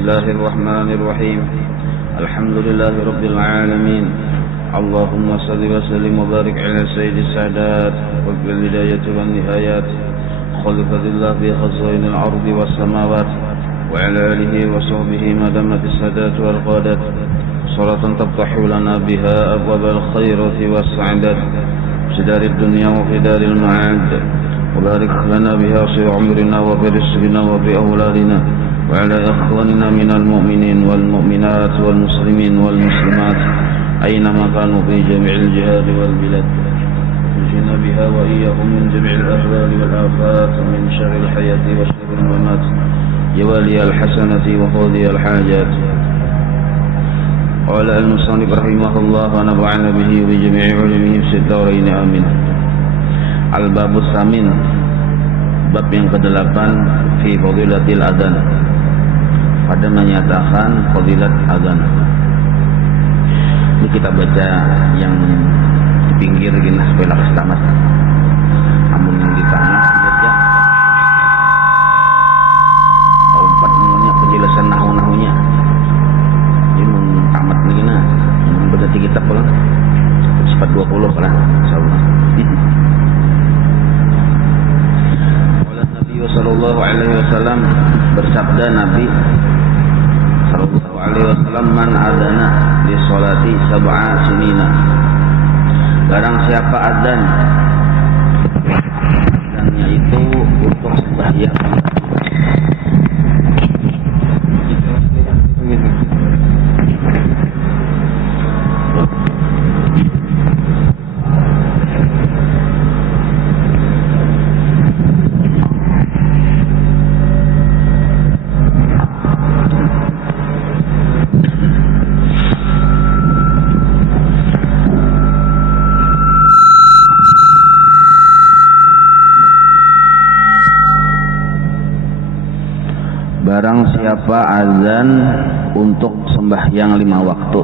الله الرحمن الرحيم. الحمد لله رب العالمين. اللهم صل وسلم وبارك على سيد السادات رب البداية والنهايات خلفة الله في خزائن الأرض والسماوات وعلى آله وصحبه ما دامت السادات والقادات صلاة تفتح لنا بها أبواب الخيرات والسعادات في دار الدنيا وفي دار المعاد، وبارك لنا بها في عمرنا وفي رزقنا وفي أولادنا وعلى إخواننا من المؤمنين والمؤمنات والمسلمين والمسلمات أينما كانوا في جميع الجهاد والبلاد، نجينا بها وإياهم من جميع الأهوال والآفات ومن شر الحياة وشر الممات يا والي الحسنة وقاضي الحاجات. قال المصنف رحمه الله ونفعنا به وبجميع علومه في الدارين آمين. Al-Babus Samin, bab yang ke-8 fi fadilatil adzan, pada menyatakan fadilat adzan. Ini kita baca yang di pinggir gini supaya lakas tamat. Amun yang di tengah baca empat namanya penjelasan nahu-nahunya. Jadi mun tamat lagi nah, berarti kitab pulang sifat 20 lah insyaallah. Sallallahu alaihi wasallam, bersabda Nabi sallallahu alaihi wasallam, man adzana li sholati sab'a sinina, barang siapa adzan, adzannya itu untuk sembahyang barang siapa azan untuk sembahyang 5 waktu.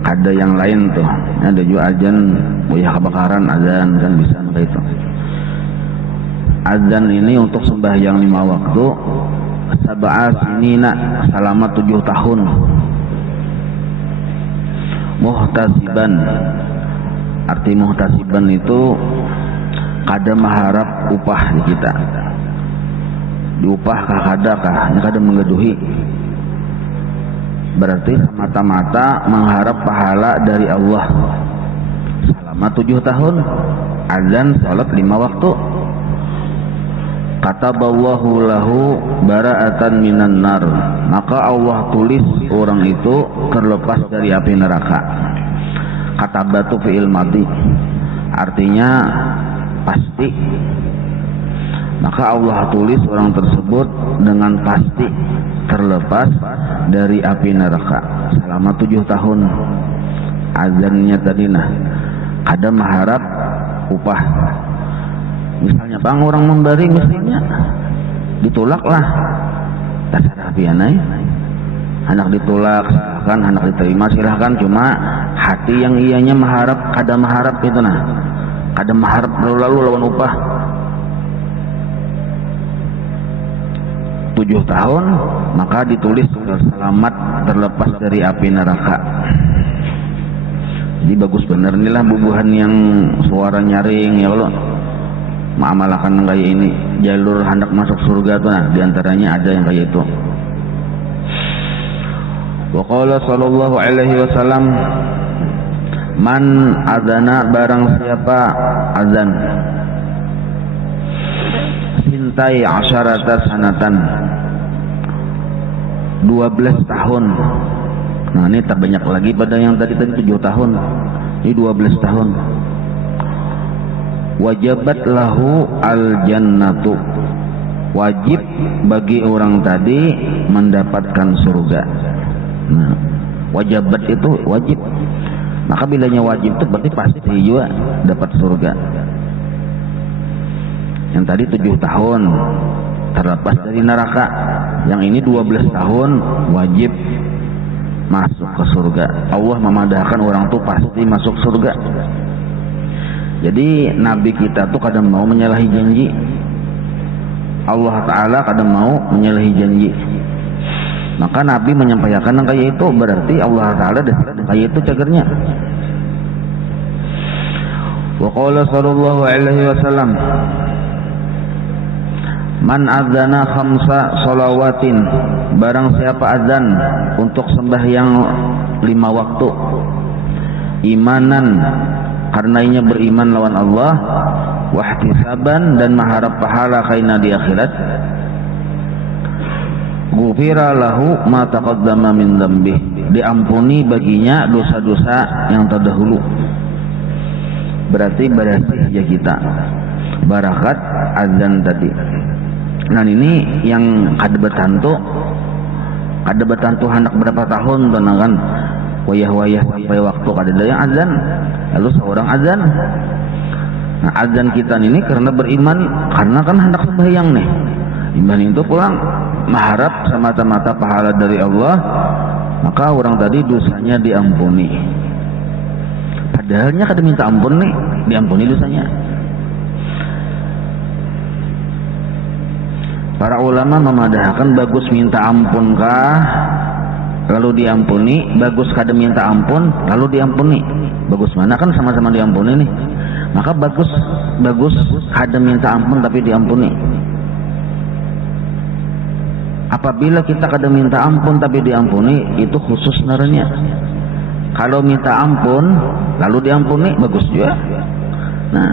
Ada yang lain tuh, ada juga azan buya kebakaran azan kan bisa kayak itu. Azan ini untuk sembahyang 5 waktu, sab'a sinina, selama 7 tahun. Muhtasiban, arti muhtasiban itu kada mengharap upah di kita. Diupah kah kadakah, ini kada menggeduhi. Berarti semata-mata mengharap pahala dari Allah. Selama 7 tahun azan salat 5 waktu. Kataballahu lahu bara'atan minan nar, maka Allah tulis orang itu terlepas dari api neraka. Katabatu fi'il madhi, artinya pasti. Maka Allah tulis orang tersebut dengan pasti terlepas dari api neraka selama 7 tahun. Azannya tadi nah, ada mengharap upah. Misalnya bang orang memberi misalnya, ditolaklah. Dasar apianai, anak ditolak silahkan, anak diterima silahkan. Cuma hati yang ianya mengharap, kada mengharap itu nah, kada mengharap lalu lawan upah. 7 tahun maka ditulis selamat terlepas dari api neraka. Jadi bagus bener inilah bubuhan yang suara nyaring ya Allah, mengamalkan kayak ini jalur hendak masuk surga tuh nah, diantaranya ada yang kayak itu. Wa qala sallallahu alaihi wasallam, man adzana, barang siapa azan sintai asyarata sanatan, 12 tahun. Nah ini tak banyak lagi pada yang tadi 7 tahun, ini 12 tahun. Wajabat lahu al jannatu, wajib bagi orang tadi mendapatkan surga. Nah, wajabat itu wajib, maka bilanya wajib itu berarti pasti juga dapat surga. Yang tadi 7 tahun terlepas dari neraka, yang ini 12 tahun wajib masuk ke surga. Allah memadahkan orang tuh pasti masuk surga. Jadi Nabi kita tuh kadang mau menyalahi janji. Allah Ta'ala kadang mau menyalahi janji. Maka Nabi menyampaikan yang kayak itu, berarti Allah Ta'ala kayak itu cagernya. Wa qala sallallahu alaihi wasallam, man adzana khamsa shalawatin, barang siapa azan untuk sembahyang 5 waktu, imanan karena ianya beriman lawan Allah, wahtisaban dan mengharap pahala kaina di akhirat, ghufira lahu ma taqaddama min dzambih, diampuni baginya dosa-dosa yang terdahulu. Berarti bersih kita barakat azan tadi. Nah ini yang kada betantu anak berapa tahun kan, wayah-wayah sampai waktu kada ada yang azan, lalu seorang azan. Nah azan kita ini karena beriman, karena kan hendak sembahyang nih, iman itu pulang mengharap semata-mata pahala dari Allah, maka orang tadi dosanya diampuni. Padahalnya kada minta ampun nih, diampuni dosanya. Para ulama memadahkan bagus minta ampun kah lalu diampuni, bagus kada minta ampun lalu diampuni. Bagus mana, kan sama-sama diampuni nih. Maka bagus kada minta ampun tapi diampuni. Apabila kita kada minta ampun tapi diampuni, itu khusus sebenarnya. Kalau minta ampun lalu diampuni, bagus juga. Nah,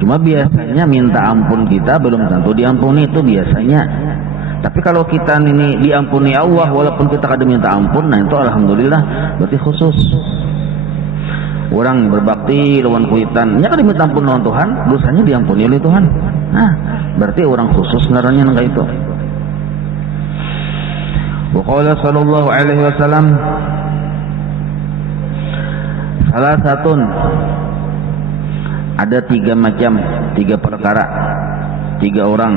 cuma biasanya minta ampun kita belum tentu diampuni, itu biasanya. Tapi kalau kita ini diampuni Allah walaupun kita kada minta ampun, nah itu alhamdulillah, berarti khusus. Orang berbakti lawan kuitan, nya kada minta ampun lawan Tuhan, dosanya diampuni oleh Tuhan. Nah, berarti orang khusus sebenarnya nang itu. Wa qala sallallahu alaihi wasallam, salah satu ada 3 macam, 3 perkara, 3 orang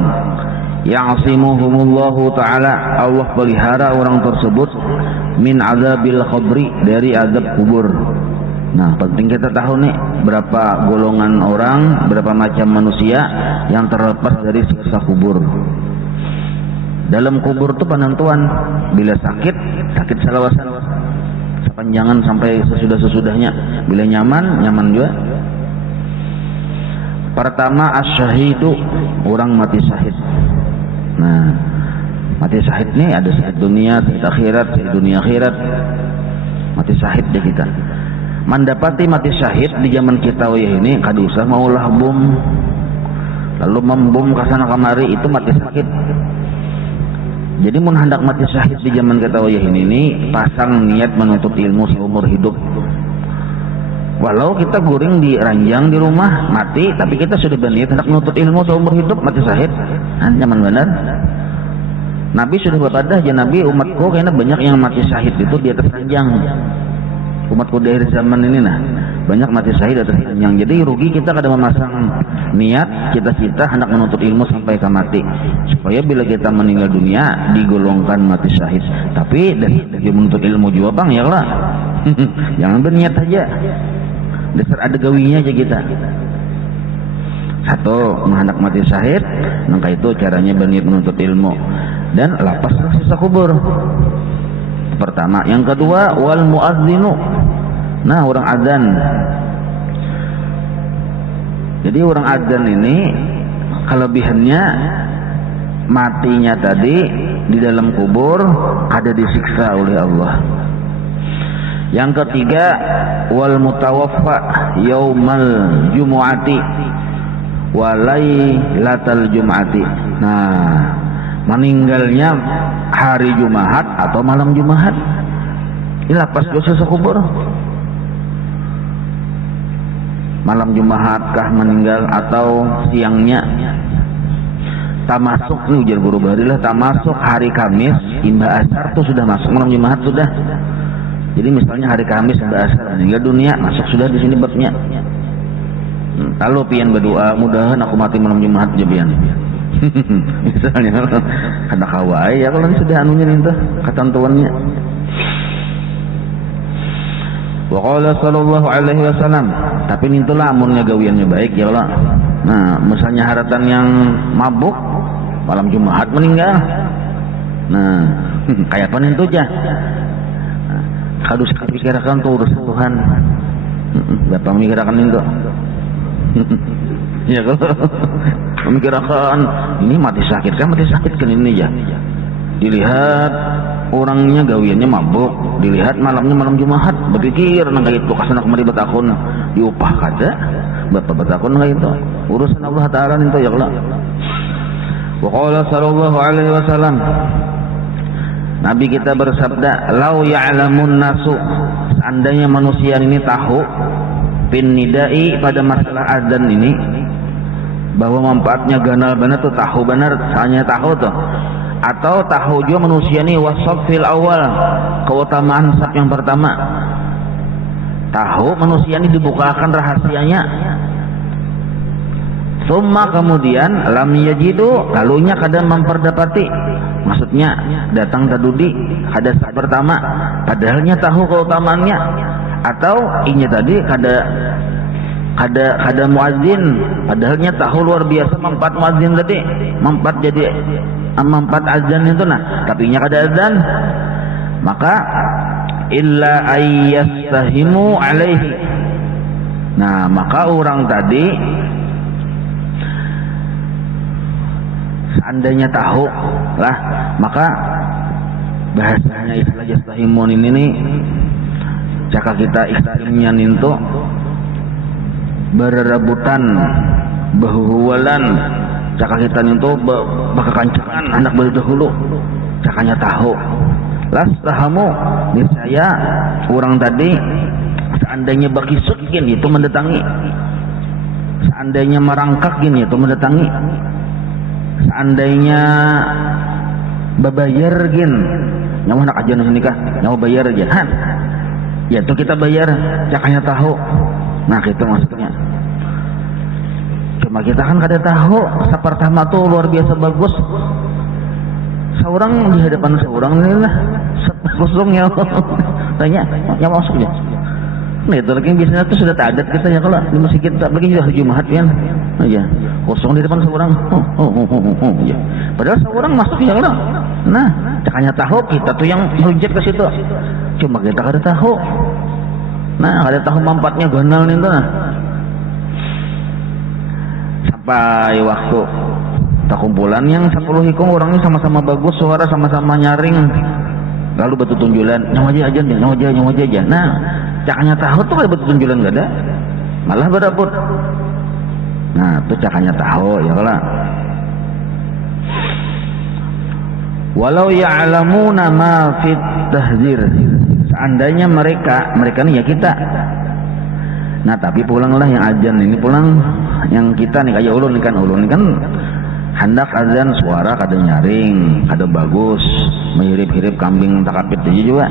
yang asimuhumullahu ta'ala, Allah pelihara orang tersebut min azabil qabri, dari azab kubur. Nah penting kita tahu nih berapa golongan orang, berapa macam manusia yang terlepas dari siksa kubur. Dalam kubur itu penentuan, bila sakit salawasan, sepanjangan sampai sesudahnya. Bila nyaman juga. Pertama asyahidu, orang mati syahid. Nah mati syahid nih ada syahid dunia, syahid akhirat, syahid dunia akhirat. Mati syahid deh kita. Mendapati mati syahid di zaman kita ini kada usah maulah bom lalu membom kasana kamari, itu mati syahid. Jadi mun hendak mati syahid di zaman kita ini pasang niat menuntut ilmu seumur hidup. Walau kita guring di ranjang di rumah mati, tapi kita sudah berniat hendak menuntut ilmu seumur hidup, mati syahid. Nyaman benar. Nabi sudah berpadah aja, Nabi umatku karena banyak yang mati syahid itu di atas ranjang. Umatku di akhir zaman ini banyak mati syahid di atas ranjang. Jadi rugi kita kada memasang niat cita-cita hendak menuntut ilmu sampai ke mati, supaya bila kita meninggal dunia digolongkan mati syahid. Tapi dari menuntut ilmu juga bang ya lah. Jangan berniat saja. Dasar ada gawinya aja kita. Satu, menghendak mati syahid, maka itu caranya berniat menuntut ilmu dan lapaslah sisa kubur. Pertama, yang kedua wal muadzinu. Nah, orang adzan. Jadi orang adzan ini kelebihannya matinya tadi di dalam kubur ada disiksa oleh Allah. Yang ketiga wal mutawaffa yaumal jumu'ati wa lailatal jum'ati. Nah, meninggalnya hari Jumat atau malam Jumat. Ini lapas dosa kubur. Malam Jumat kah meninggal atau siangnya? Tamasuk nih ujar guru barilah, tamasuk hari Kamis imba asar tuh sudah masuk malam Jumat sudah. Jadi misalnya hari Kamis imba asar meninggal dunia, masuk sudah di sini babnya. Lalu pian berdoa, mudahan aku mati malam Jumat aja pian. Misalnya kada kawai ya kalau sudah anunya nih ketentuannya. Wa qala sallallahu alaihi wasallam, tapi nintulah amunnya gawiannya baik ya Allah. Nah, misalnya haratan yang mabuk malam Jumat meninggal. Nah, kayak apa itu aja. Kalau pikirkan tuh urusan Tuhan. Bapak memikirkan itu. Ya kalau memikirkan ini mati sakit kan ini ya. Dilihat orangnya gawiannya mabuk, dilihat malamnya malam Jumat, berpikir nang kayak itu kasana kemari betakun diupah kada. Bapak betakun kayak itu. Urusan Allah Taala itu ya Allah. Wa qala sallallahu alaihi wasallam, Nabi kita bersabda, "Lau ya'lamun nasu," seandainya manusia ini tahu bin nidai pada masalah azan ini, bahwa manfaatnya ganal benar tuh, tahu benar, hanya tahu tuh. Atau tahu juga manusia ini wasafil awal, keutamaan saf yang pertama. Tahu manusia ini dibukakan rahasianya. Summa kemudian lam yajidu, lalunya kadang memperdapati, maksudnya datang tadudi hadas pertama padahalnya tahu keutamaannya, atau ini tadi kada muazzin padahalnya tahu luar biasa manfaat muazzin tadi, manfaat jadi manfaat azan itu, nah tapi nya kada azan, maka illa ayyastahimu alaihi. Nah maka orang tadi seandainya tahu lah, maka bahasanya istilah yastahimun ini nih, jika kita istimnya nintu berebutan bahuwalan, jika kita nintu bakakancakan anak berdahulu, cakanya tahu las tahamu niscaya orang tadi seandainya bakisut gini itu mendatangi, seandainya merangkak gini itu mendatangi, seandainya babayar gin nyawa nak aja nikah nyawa bayar aja han ya tuh kita bayar cakanya tahu. Nah itu maksudnya, cuma kita kan kada tahu pertama tuh luar biasa bagus, seorang di hadapan seorang ini lah kosong ya tanya ya maksudnya. Nah itu lagi biasanya tuh sudah tadat kita ya, kalau di masjid kita lagi juga hari Jumat kan aja kosong di depan seorang ya. Padahal seorang masuk ya kalau nah cakanya tahu kita tuh yang merujuk ke situ, cuma kita kada tahu. Nah kada tahu manfaatnya ganal itu, nah sampai waktu kumpulan yang 10 hikum orangnya sama-sama bagus, suara sama-sama nyaring, lalu batu tunjulan nyawa aja. Nah cakanya tahu tuh kayak batu tunjulan gak ada, malah berebut. Nah itu cakanya tahu ya kalau. Walau ya'lamuna ma fit tahzir, seandainya mereka nih ya kita. Nah tapi pulanglah yang ajan ini, pulang yang kita nih kayak ulun kan hendak azan suara kada nyaring, kada bagus, menghirip-hirip kambing takapit aja juga.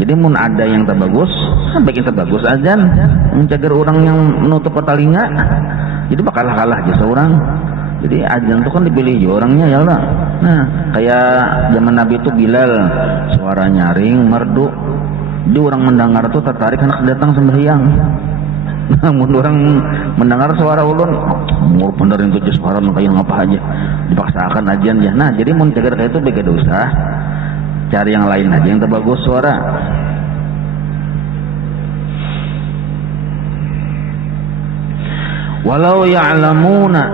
Jadi mun ada yang tak bagus, kan baik yang tak bagus azan, mencagar orang yang menutup telinga, jadi bakal kalah aja seorang. Jadi azan itu kan dipilih ya orangnya ya Allah. Nah kayak zaman Nabi itu Bilal, suara nyaring, merdu, dia orang mendengar tuh tertarik anak datang sembahyang. Namun orang mendengar suara ulun, mau benerin tuh suara kayak ngapa aja, dipaksakan ajian ya. Nah jadi mun cagar kayak itu beda dosa, cari yang lain aja yang terbagus suara. Walau ya'lamuna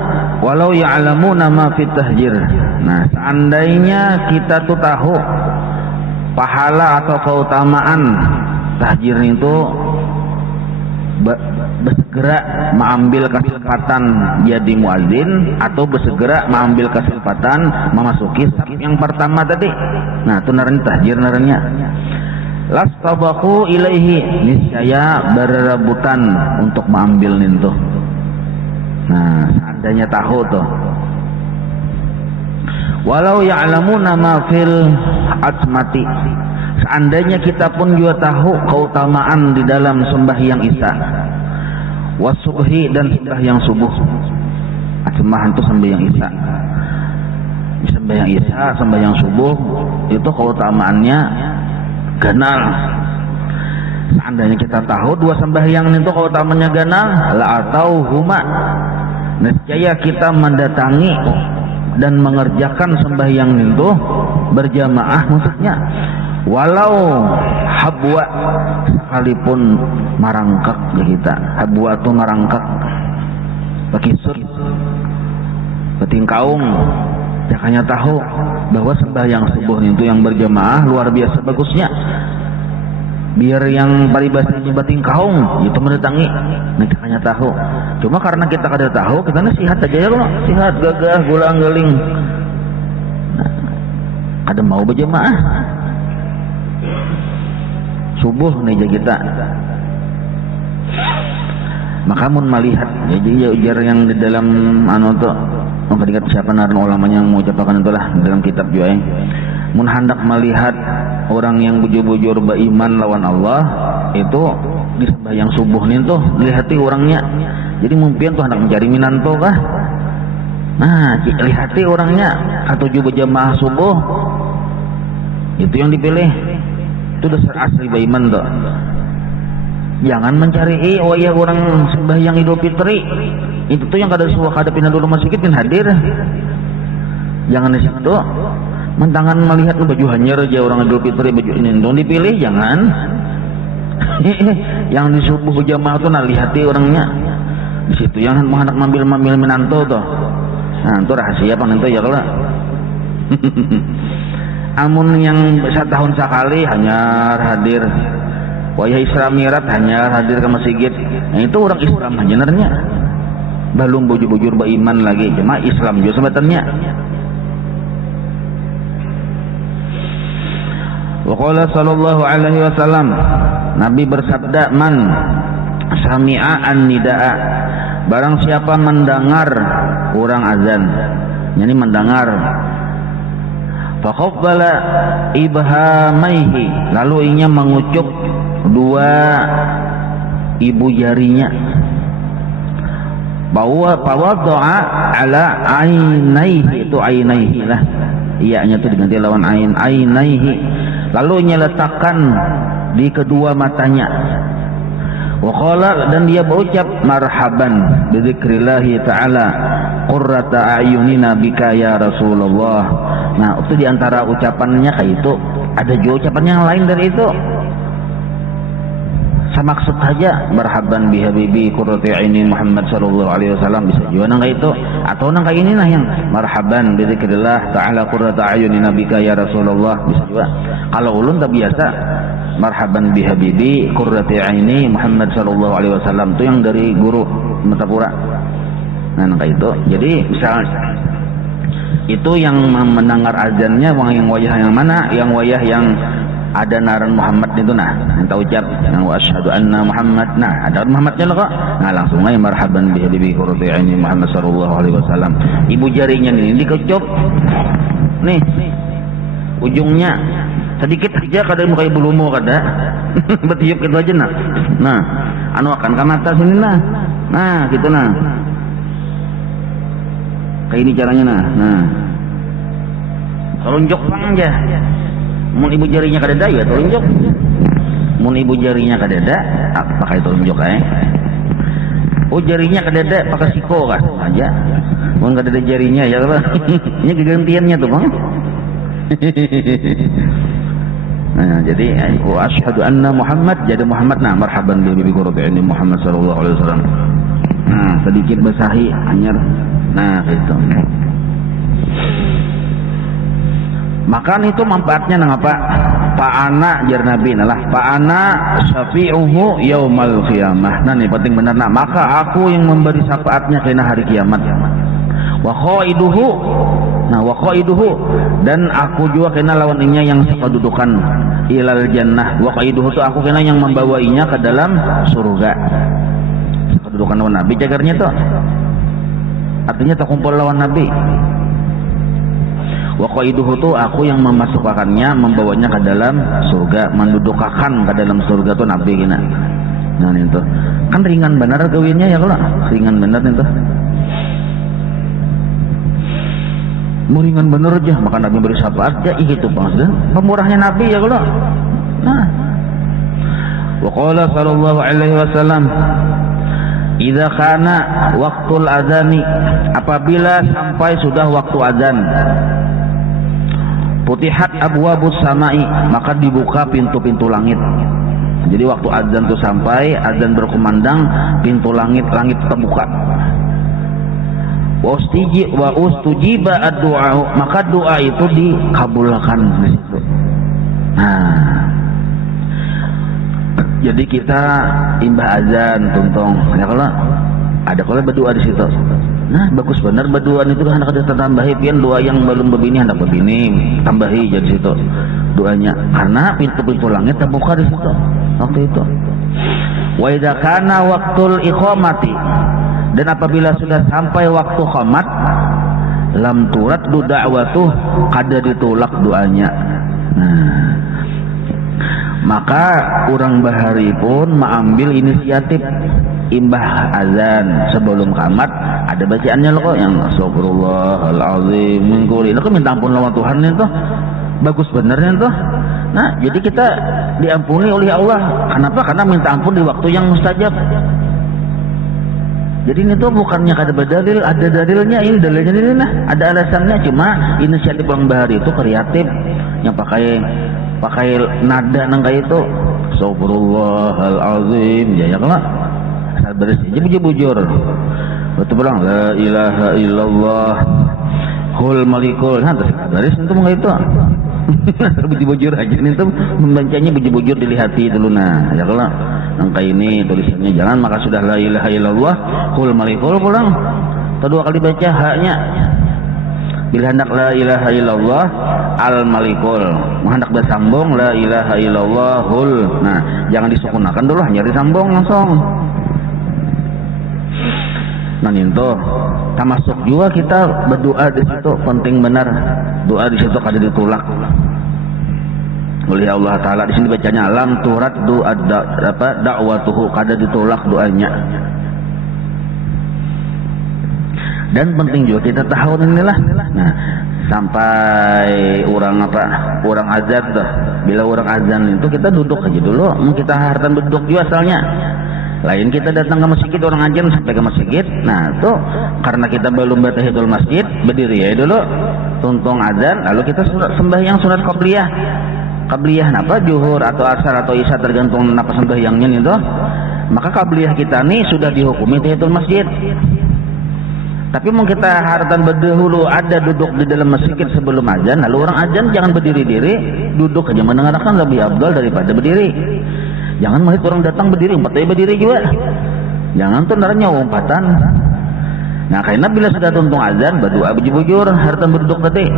ma fit tahjir. Nah seandainya kita tuh tahu pahala atau keutamaan tahjir itu, bersegera mengambil kesempatan jadi muadzin atau bersegera mengambil kesempatan memasuki saf yang pertama tadi. Nah itu naranya tahjir naranya. Lastabaku ilaihi, niscaya berebutan untuk mengambil nintu. Nah seandainya tahu tuh. Walau ya'lamuna ma fil atmati, seandainya kita pun juga tahu keutamaan di dalam sembahyang isya, wasubhi dan sembahyang subuh. Atmah itu sembahyang isya, sembahyang subuh itu keutamaannya ganal. Seandainya kita tahu dua sembahyang itu keutamaannya ganal, la atau huma, nescaya kita mendatangi dan mengerjakan sembahyang itu berjamaah maksudnya. Walau habwa sekalipun marangkak kita. Habwa itu marangkak pakai sur peting kaung. Jakanya tahu bahwa sembahyang subuh itu yang berjamaah luar biasa bagusnya. Biar yang paribasanya bating kaung itu mendatangi, jakanya tahu. Cuma karena kita kada tahu, kita sihat aja ya loh, sihat gagah gulang-guling. Ada mau berjamaah subuh nih kita. Maka mun melihat jadi ujar yang di dalam tuh mengkadikat siapa naran ulamanya yang mengucapkan itulah dalam kitab juga mun hendak melihat orang yang bujur-bujur beriman lawan Allah itu di sembahyang subuh nih tuh lihati orangnya. Jadi mungkin tuh hendak mencari minanto kah? Nah, lihati orangnya katuju berjamaah subuh itu yang dipilih. Itu dasar asli beriman tuh. Jangan mencari ya orang sembahyang Idul Fitri. Itu tuh yang kada suka kada pindah dulu masjid pin hadir. Jangan di situ. Mentangan melihat baju hanyar aja orang Idul Fitri baju ini dong dipilih, jangan. Yang di subuh jamaah tuh lihati orangnya. Di situ yang hendak mambil menanto tuh. Nah, itu rahasia panentu ya kalau. Amun yang setahun sekali hanya hadir wayah Islamirat hanya hadir ke masjid. Nah, itu orang Islam sebenarnya belum bujur-bujur beriman lagi, cuma Islam juga sebenarnya. Wa qala sallallahu alaihi wasallam, Nabi bersabda, man sami'a an-nidaa, barang siapa mendengar orang azan, yani mendengar, faqabbala ibhamaihi, lalu inya mengucuk dua ibu jarinya, bahwa doa ala ainaihi, itu ainaihi lah, iyanya itu diganti lawan ainaihi, lalu inya letakkan di kedua matanya. Waqala, dan dia berucap marhaban bidzikrillahi ta'ala qurrata a'yunina bika ya Rasulullah. Nah, itu diantara ucapannya kayak itu. Ada juga ucapan yang lain dari itu. Samaksud saja marhaban bi habibi qurrati a'yuni Muhammad sallallahu alaihi wasallam, bisa juga nang kayak itu, atau nang kayak ini nah yang marhaban bi dzikrillah ta'ala qurrata a'yunina bika ya Rasulullah, bisa juga. Kalau ulun tak biasa marhaban bi habibi qurrati a'yuni Muhammad sallallahu alaihi wasallam, itu yang dari guru Metapura. Nah, nang kayak itu. Jadi misalnya itu yang mendengar azannya yang wayah yang mana, yang wayah yang ada naran Muhammad itu nah, yang tak ucap yang wa asyhadu anna Muhammad, nah ada Muhammadnya loh kok. Nah, langsung aja marhaban bi habibi qurrati a'yuni Muhammad sallallahu alaihi wasallam. Ibu jarinya ini dikecup nih ujungnya sedikit aja, kadang kayak bulumu kada betiup gitu aja nah. Nah, anu akan ke mata sini nah. Nah, gitu nah. Kayak ini caranya nah. Nah. Telunjuk pang aja. Mun ibu jarinya kadeda ya telunjuk. Mun ibu jarinya kadeda, pakai telunjuk aja. Oh, jarinya kadeda pakai siko kan aja. Mun kadeda jarinya ya kalau. Ini kegantiannya tuh, Bang. Nah, jadi wa asyhadu anna Muhammad, jadi Muhammad, nah marhaban bi habibi qurrati a'yuni Muhammad sallallahu alaihi wasallam. Nah, sedikit basahi anyar. Nah, gitu. Makan itu manfaatnya nang apa? Pa'ana jar Nabi nalah, pa'ana syafi'uhu yaumal qiyamah. Nah, ini penting benar nah, maka aku yang memberi syafaatnya kena hari kiamat. Wa qaiduhu, nah wa qaiduhu, dan aku juga kena lawannya yang sekedudukan ilal jannah. Wa qaiduhu itu aku kena yang membawainya ke dalam surga. Sekedudukan lawan Nabi jagarnya tuh. Artinya tak kumpul lawan Nabi. Wa qaiduhu itu aku yang memasukkannya, membawanya ke dalam surga, mendudukakan ke dalam surga tuh Nabi kena. Nah, itu kan ringan benar gawinnya ya kalau ringan benar itu. Ringan bener aja, maka Nabi beri syafaat ya itu Bang. Pemurahnya Nabi ya kalau. Nah. Wa qala sallallahu alaihi wasallam, idza kana waqtul adzani, apabila sampai sudah waktu azan, futihat abwabus samai, maka dibuka pintu-pintu langit. Jadi waktu azan itu sampai, azan berkumandang, pintu langit terbuka. Wa ustujiba ad-du'a, maka doa itu dikabulkan di situ. Nah, jadi kita imbah azan tuntung, ya kalau berdoa di situ. Nah, bagus benar berdoa itu kan hendak ditambahi pian doa yang belum begini hendak begini, tambahi jadi situ doanya. Karena pintu-pintu langit terbuka di situ waktu itu. Wa idza kana waqtul iqamati, dan apabila sudah sampai waktu qomat, lam turat da'watuh, kada ditolak doanya. Nah, maka orang bahari pun mengambil inisiatif imbah azan sebelum qamat. Ada bacaannya loh kok yang astagfirullahalazim mingkuli itu minta ampun lawan Tuhan itu bagus benernya tuh. Nah, jadi kita diampuni oleh Allah. Kenapa? Karena minta ampun di waktu yang mustajab. Jadi ini tuh bukannya kada berdalil, ada dalilnya. Ini dalilnya ini nah, ada alasannya. Cuma inisiatif orang bahari itu kreatif, yang pakai nada nang kayak itu astagfirullahalazim ya kalau asal beres aja bujur betul bilang la ilaha illallah hul malikul. Nah terus beres itu mau itu bujur aja nih tuh membacanya bujur dilihati dulu. Nah ya kalau nangka ini tulisannya jangan, maka sudah la ilaha illallah hul malikul pulang kedua kali baca haknya. Bila hendak la ilaha illallah al malikul, hendak bersambung la ilaha illallahul. Nah jangan disukunakan dulu, hanya disambung langsung. Nah itu termasuk juga kita berdoa di situ penting benar. Doa di situ kada ditolak oleh Allah Taala. Di sini bacanya lam turat doa dakwatuhu, kada ditolak doanya. Dan penting juga kita tahu inilah. Nah sampai orang azan tuh. Bila orang azan itu kita duduk aja dulu. Kita hartan duduk juga asalnya. Lain kita datang ke masjid, orang azan sampai ke masjid. Nah tuh karena kita belum tahiyatul masjid, berdiri ya dulu tuntung azan, lalu kita sembahyang sunat qabliyah. Qabliyah napa zuhur atau asar atau isya tergantung napa sembahyangnya itu. Maka qabliyah kita nih sudah dihukumi tahiyatul masjid. Tapi mau kita haratan berdahulu ada duduk di dalam masjid sebelum azan, lalu orang azan jangan berdiri-diri, duduk aja mendengarkan lebih afdal daripada berdiri. Jangan melihat orang datang berdiri, umpat berdiri juga. Jangan tuh naranya umpatan. Nah, karena bila sudah tuntung azan, berdoa bujur-bujur, haratan berduduk tadi.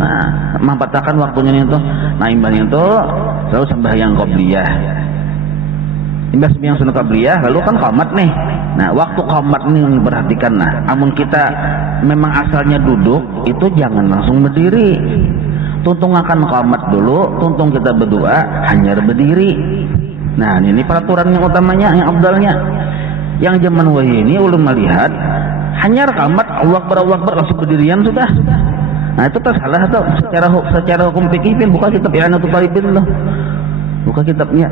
Nah, mampatakan waktunya itu. Nah, imbang itu selalu sembahyang qabliyah. Imbas sembahyang sunat qabliyah, lalu kan qamat nih. Nah, waktu qamat nih perhatikan. Nah, amun kita memang asalnya duduk, itu jangan langsung berdiri. Tuntung akan qamat dulu, tuntung kita berdoa hanya berdiri. Nah, ini peraturan yang utamanya, yang abdalnya. Yang zaman wahyu ini ulun melihat hanya qamat Allah Akbar langsung berdirian sudah. Nah, itu tak salah tuh secara hukum fikih. Buka kitab I'anatul Talibin loh. Buka kitabnya.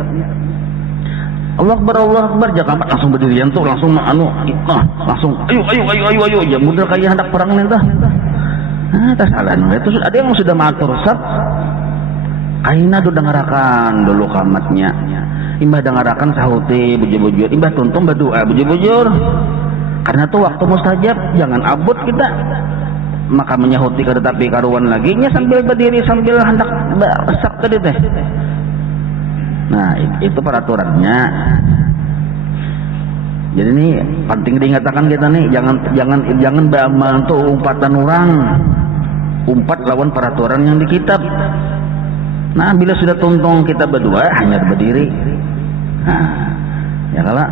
Allah Akbar jangan langsung berdirian tuh langsung langsung ayo ya mudah kayak hendak perang nih tuh. Nah tas salah itu ada yang sudah matur sab kaina do dengarakan dulu kamatnya imbah dengarakan sahuti bujur-bujur imbah tuntung berdoa bujur-bujur karena tuh waktu mustajab jangan abut kita maka menyahuti kada tapi karuan lagi nya sambil berdiri sambil hendak besak tadi teh. Nah itu peraturannya. Jadi ini penting diingatkan kita nih, jangan beramal tuh umpatan orang, umpat lawan peraturan yang di kitab. Nah bila sudah tuntung kita berdua hanya berdiri. Nah, ya kalau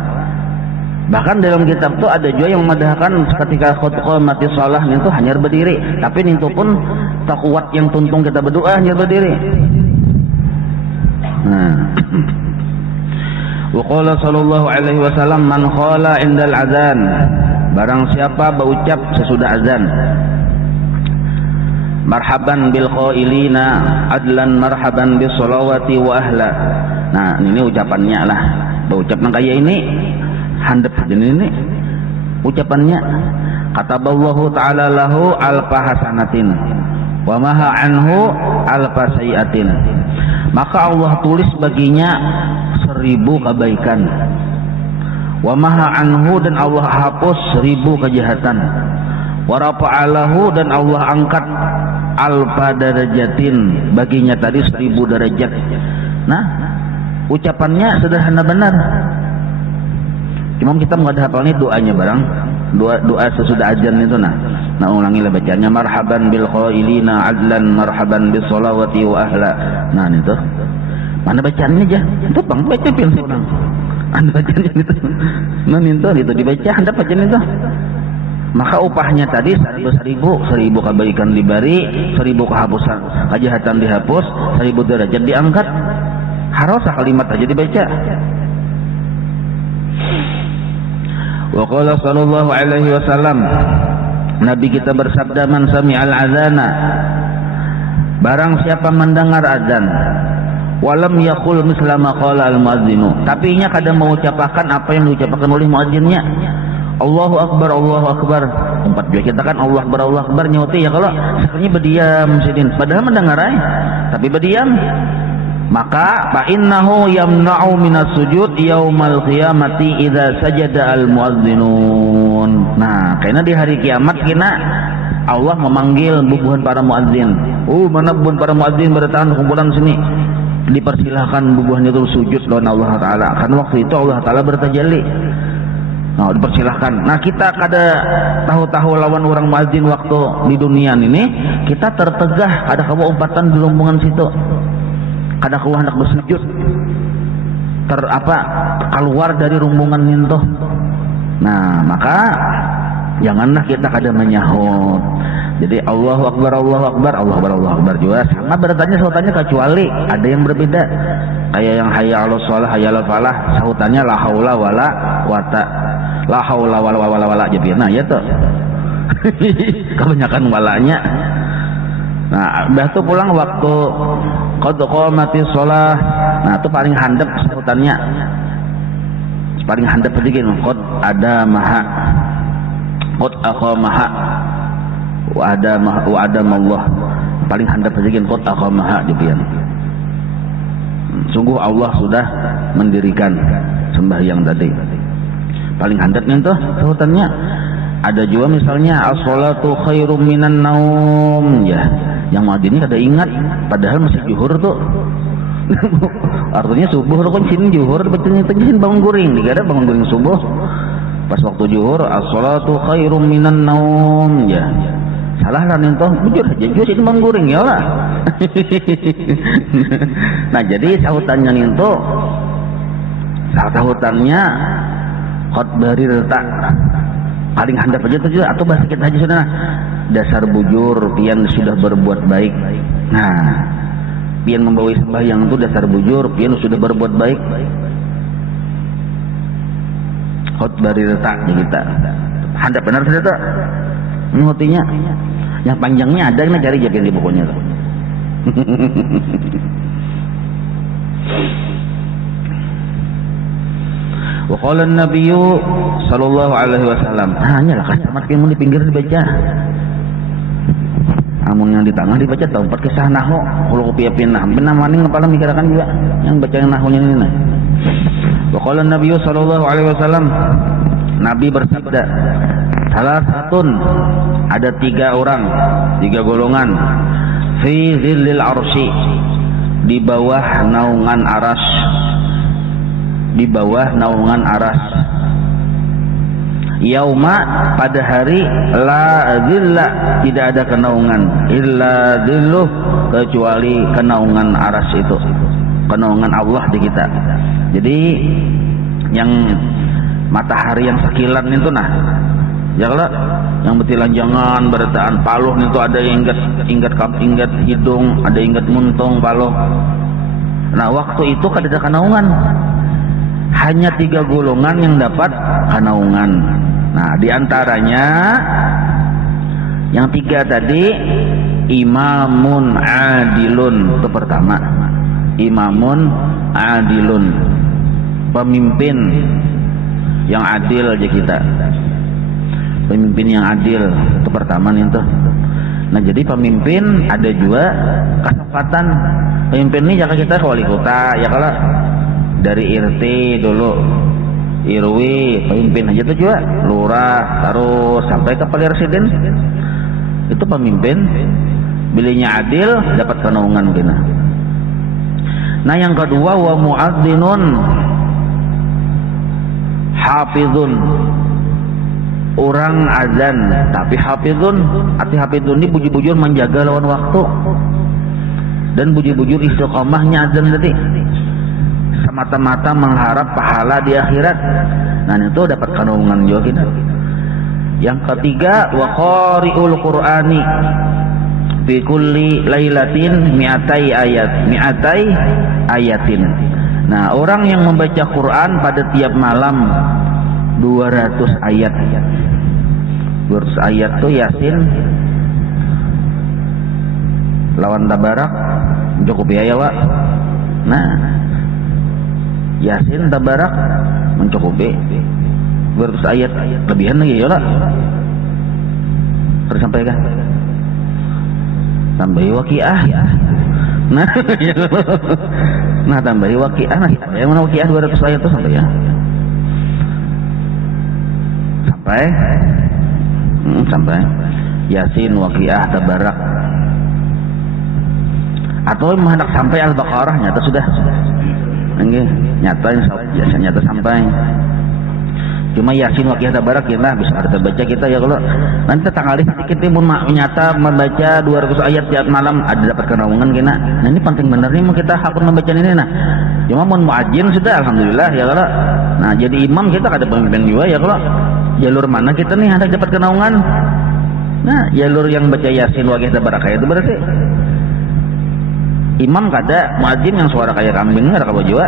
bahkan dalam kitab tuh ada juga yang memadahkan ketika khutbah mati shalah itu hanya berdiri, tapi itu pun tak kuat yang tuntung kita berdoa hanya berdiri. Wa qala sallallahu alaihi wasallam man qala indal azan, barang siapa berucap sesudah azan, marhaban bil qailina adlan marhaban bis salawati wa ahla. Nah ini ucapannya lah, berucap nang kayak ini handap ini ucapannya. kataballahu ta'ala lahu alfa hasanatin wa maha anhu alfa sayiatin. Maka Allah tulis baginya 1000 kebaikan, wa maha anhu dan Allah hapus 1000 kejahatan, wa rafa'alahu dan Allah angkat alfa darajatin baginya tadi 1000 derajat. Nah, ucapannya sederhana benar. Cuma kita nggak ada hafalnya doanya barang. Doa sesudah azan itu nah ulangilah bacanya marhaban bil qailina adlan marhaban bis sholawati wa ahla. Nah itu mana bacaannya aja itu bang baca pin seorang anda bacanya itu nah itu dibaca anda bacanya itu, maka upahnya tadi 1000 kebaikan diberi, 1000 kehapusan kejahatan dihapus, 1000 derajat diangkat. Harusah kalimat aja dibaca. Wa qala sallallahu alaihi wasallam, Nabi kita bersabda, man sami'al azana, barang siapa mendengar azan, walam yaqul misla ma qala al muadzinu, tapi nya kadang mengucapkan apa yang diucapkan oleh muadzinnya. Allahu akbar, Allahu akbar. Tempat juga kita kan Allah akbar nyuti ya, kalau sekalinya berdiam sidin padahal mendengar tapi berdiam, maka fa innahu yamna'u minas sujud yaumal qiyamati idza sajada al muadzinun. Nah, karena di hari kiamat kena Allah memanggil bubuhan para muadzin. Mana bubuhan para muadzin bertahan kumpulan sini. Dipersilahkan bubuhan itu sujud lawan Allah taala. Kan waktu itu Allah taala bertajalli. Nah, dipersilahkan. Nah, kita kada tahu-tahu lawan orang muadzin waktu di dunia ini, kita tertegah ada kamu umpatan di rombongan situ. Kada kau hendak bersujud keluar dari rombongan itu. Nah, maka janganlah kita kada menyahut. Jadi Allahu akbar, Allahu akbar, Allahu akbar, Allahu akbar juga sama bertanya sautannya, kecuali ada yang berbeda. Kayak yang hayya 'alas shalah, hayya 'alal falah, sautannya la haula wala quwata. La haula wala jadi. Nah, ya tuh. Kebanyakan walanya. Nah, dah tuh pulang waktu qad qamatis shalah. Nah, itu paling handap sautannya. Paling handap aja gini, qad ada maha. Qad aqamaha. Wa ada Allah. Paling handap aja gini, qad aqamaha jepian. Sungguh Allah sudah mendirikan sembahyang tadi. Paling handapnya tuh sautannya. Ada juga misalnya as-sholatu khairum minan naum, ya. Yang muadzin kada ingat padahal masih zuhur tuh. Artinya subuh lo kan sini zuhur bacanya tengin bangun guring, digada bangun guring subuh. Pas waktu zuhur as-sholatu khairum minan naum, ya. Salah lah nih toh, bujur aja juga sini bangun guring ya lah. Nah, jadi sautannya nih tuh sautannya khotbari letak paling handap aja tuh juga, atau bahasa kita aja sudah dasar bujur pian sudah berbuat baik. Nah, pian membawa sembahyang itu dasar bujur pian sudah berbuat baik. Khotbari letak kita handap benar sudah tak menghutinya. Yang panjangnya ada yang cari jalan di bukunya tuh. Wa qala an-nabiy sallallahu alaihi wasallam, hanyalah kacamat yang di pinggir dibaca. Amun yang di tengah dibaca tempat kisah nahu, kalau kopi-kopi nah, benamaning kepala mikirkan juga yang baca yang nahunya ini nah. Wa qala an-nabiy sallallahu alaihi wasallam, Nabi bersabda, salah satun ada 3 orang, 3 golongan, fi zillil arsy, di bawah naungan aras. Di bawah naungan aras. Yauma, pada hari la zilla, tidak ada kenaungan illa zilluh, kecuali kenaungan aras itu, kenaungan Allah di kita. Jadi yang matahari yang sekilan itu nah, ya kalau yang betilanjangan bertaan paluh itu ada yang ingat hidung, ada ingat muntung paluh. Nah, waktu itu kada ada kenaungan. Hanya 3 golongan yang dapat kanaungan. Nah, diantaranya yang 3 tadi, imamun adilun, itu pertama. Imamun adilun, pemimpin yang adil aja kita. pemimpin yang adil itu pertama nih tuh. Nah jadi pemimpin ada juga kesempatan pemimpin ini jangan kita wali kota ya, kalau dari RT dulu, RW, pemimpin aja tuh juga lurah, terus sampai ke presiden itu pemimpin, bilihnya adil dapat kenaungan gini. Nah yang kedua wa muadzinun hafizun, orang azan tapi hafizun, arti hafizun ini bujur-bujur menjaga lawan waktu dan bujur-bujur istiqomahnya azan tadi, semata-mata mengharap pahala di akhirat. Nah itu dapat kandungan juga kita. Yang ketiga wa qari'ul qur'ani fi kulli lailatin mi'atai ayatin. Nah orang yang membaca Quran pada tiap malam 200 ayat. 200 ayat tuh Yasin lawan Tabarak cukup ya Wak. Nah Yasin Tabarak mencukupi 200 ayat, lebihan lagi ya lah. Terus sampai kan tambahi waqiah. Nah tambahi waqiah, nah yang mana waqiah 200 ayat tuh sampai ya. Sampai Yasin, waqiah, Tabarak. Atau hendak sampai Al-Baqarah nyata sudah. Nggih, nyata sampai. Cuma Yasin, waqiah, Tabarak kita bisa ada terbaca kita ya, kalau nanti tanggalih sedikit nih nyata membaca 200 ayat tiap malam ada dapat kenaungan kena. Nah ini penting bener nih kita hakun membaca ini nah. Cuma mun muadzin sudah alhamdulillah ya kalau. Nah jadi imam kita kada pemimpin juga ya kalau. Jalur mana kita nih hendak dapat kenaungan? Nah jalur yang baca Yasin, waqiah, Tabarak itu berarti imam kada, muadzin yang suara kayak kambing ada kalau juga.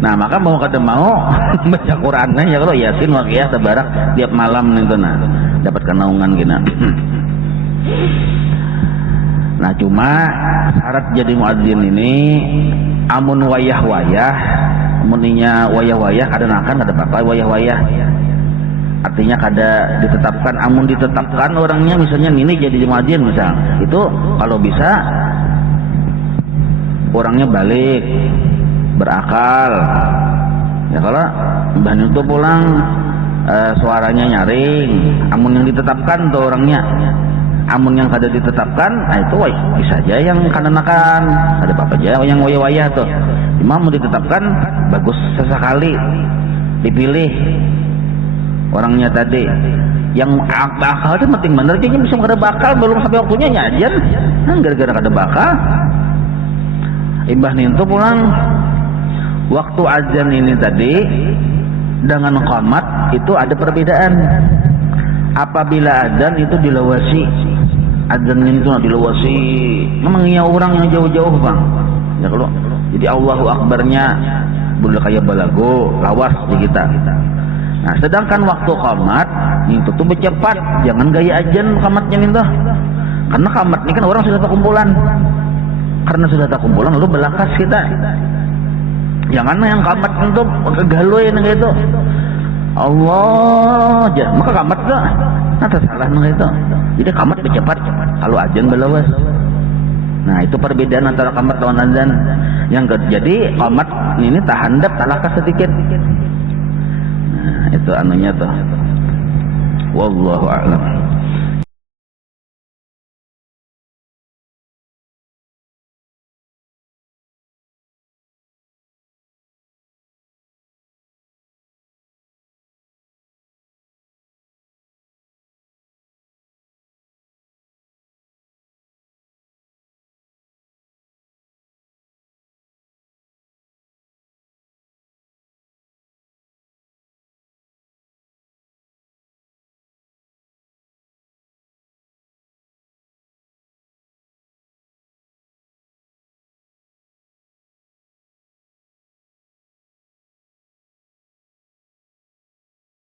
Nah maka mau kada mau baca Qurannya ya kalau Yasin, waqiah, Tabarak tiap malam itu nah dapat kenaungan gina. Nah cuma syarat jadi muadzin ini amun wayah-wayah, amuninya wayah-wayah kada nakan kada pakai wayah-wayah. Artinya kada ditetapkan, amun ditetapkan orangnya misalnya ini jadi muadzin misal, itu kalau bisa orangnya balik berakal ya, kalau mbah itu pulang suaranya nyaring, amun yang ditetapkan tuh orangnya. Amun yang kada ditetapkan nah itu bisa aja yang kananakan, ada apa aja yang wayah-wayah tuh. Imam mau ditetapkan bagus sesekali dipilih orangnya tadi yang bakal itu penting bener, jadi bisa kada bakal belum sampai waktunya nyajan gara-gara kada bakal. Imbah nintu pulang waktu azan ini tadi dengan qomat itu ada perbedaan. Apabila azan itu dilawasi, azan ini itu dilawasi, memang iya orang yang jauh-jauh bang ya kalau. Jadi Allahu Akbarnya boleh kayak balago lawas di kita. Nah sedangkan waktu qomat itu tuh bercepat, jangan gaya azan qomatnya itu, karena qomat ini kan orang sudah terkumpulan. Karena sudah tak kumpulan lalu belakas kita. Jangan yang kamat untuk kegaloy gitu. Allah aja, maka kamat tuh ada salah gitu. Jadi kamat bercepat kalau azan belawas. Nah itu perbedaan antara kamat lawan azan. Yang jadi kamat ini tahandap talakas sedikit. Nah itu anunya tuh. Wallahu a'lam.